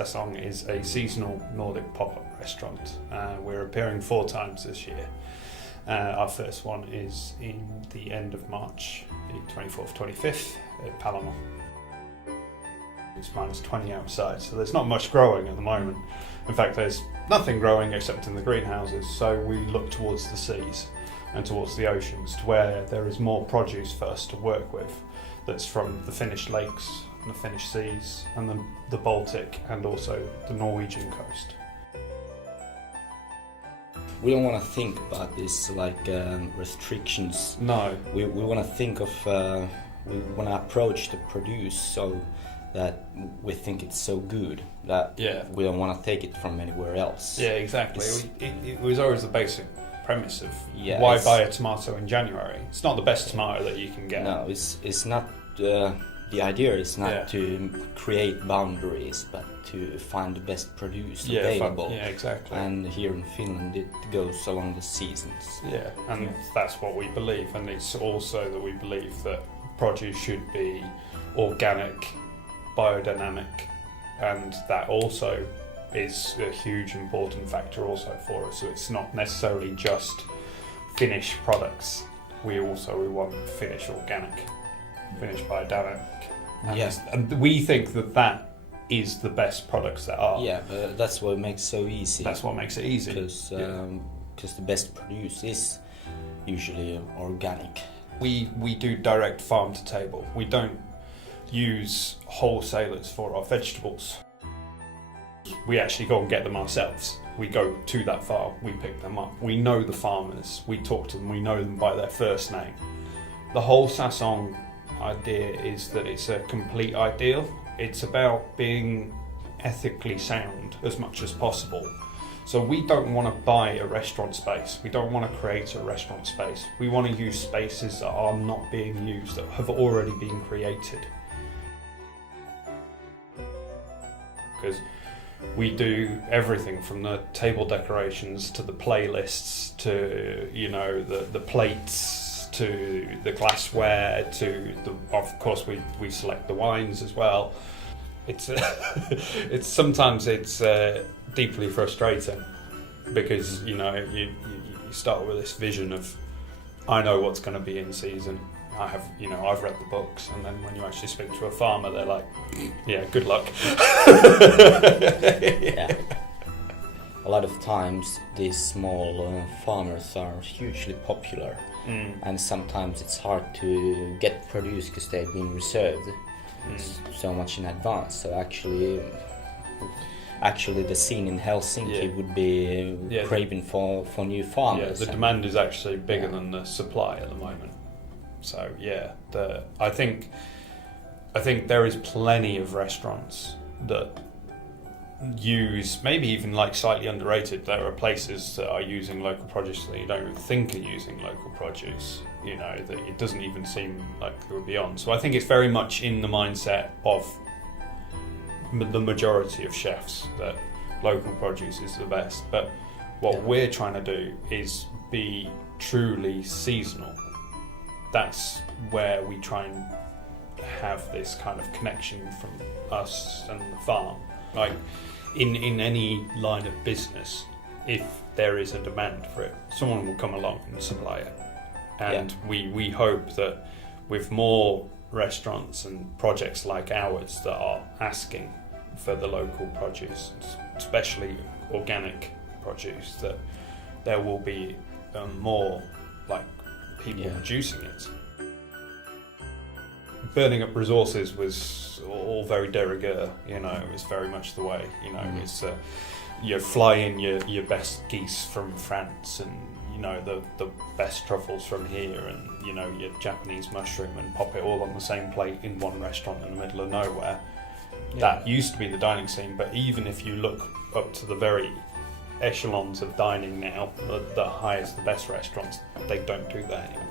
Säsong is a seasonal Nordic pop-up restaurant. We're appearing 4 times this year. Our first one is in the end of March, the 24th, 25th at Palermo. It's minus 20 outside, so there's not much growing at the moment. In fact, there's nothing growing except in the greenhouses, so we look towards the seas and towards the oceans, to where there is more produce for us to work with that's from the Finnish lakes and the Finnish seas and the Baltic and also the Norwegian coast. We don't want to think about this like restrictions. No. We want to think of, we want to approach the produce so that we think it's so good that we don't want to take it from anywhere else. Yeah, exactly. It was always the basic premise of why buy a tomato in January. It's not the best tomato that you can get. No, it's not. The idea is not to create boundaries, but to find the best produce available. Yeah, exactly. And here in Finland, it goes along the seasons. Yeah, and that's what we believe. And it's also that we believe that produce should be organic, biodynamic, and that also is a huge important factor also for us. So it's not necessarily just Finnish products. We want Finnish organic, Finnish biodynamic. And we think that is the best products that are. Yeah, but that's what makes it so easy. That's what makes it easy. Because the best produce is usually organic. We do direct farm to table. We don't use wholesalers for our vegetables. We actually go and get them ourselves. We go to that farm, we pick them up. We know the farmers, we talk to them, we know them by their first name. The whole Säsong idea is that it's a complete ideal. It's about being ethically sound as much as possible. So we don't want to buy a restaurant space. We don't want to create a restaurant space. We want to use spaces that are not being used, that have already been created. Because we do everything from the table decorations to the playlists to the plates to the glassware to of course we select the wines as well. It's sometimes deeply frustrating because you start with this vision of I know what's going to be in season. I've read the books, and then when you actually speak to a farmer, they're like, "Yeah, good luck." Yeah. A lot of times, these small farmers are hugely popular, and sometimes it's hard to get produce because they've been reserved so much in advance. So actually, the scene in Helsinki would be craving for new farmers. Yeah, the demand is actually bigger than the supply at the moment. So I think there is plenty of restaurants that use, maybe even like slightly underrated. There are places that are using local produce that you don't even think are using local produce. That it doesn't even seem like it would be on. So I think it's very much in the mindset of the majority of chefs that local produce is the best. But what we're trying to do is be truly seasonal. That's where we try and have this kind of connection from us and the farm. Like in any line of business, if there is a demand for it, someone will come along and supply it. And we hope that with more restaurants and projects like ours that are asking for the local produce, especially organic produce, that there will be more like people producing it. Burning up resources was all very de rigueur, it was very much the way, it's you fly in your best geese from France and the best truffles from here and your Japanese mushroom and pop it all on the same plate in one restaurant in the middle of nowhere. That used to be the dining scene, but even if you look up to the very echelons of dining now, the highest, the best restaurants, they don't do that anymore.